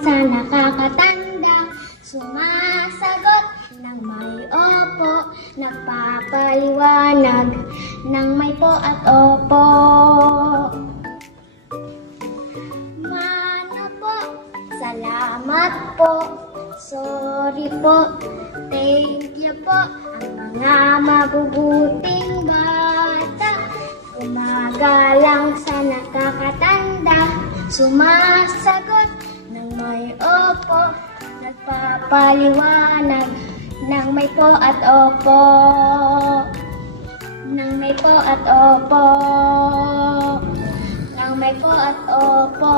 sa nakakatanda, sumasagot ng may opo, nagpapaliwanag ng may po at opo. Mano po, salamat po, sorry po, thank you po, ang mga mabubuting bata, gumagalang sa nakakatanda, sumasagot ng may opo, nagpapaliwanag ng may po at opo, ng may po at opo, ng may po at opo.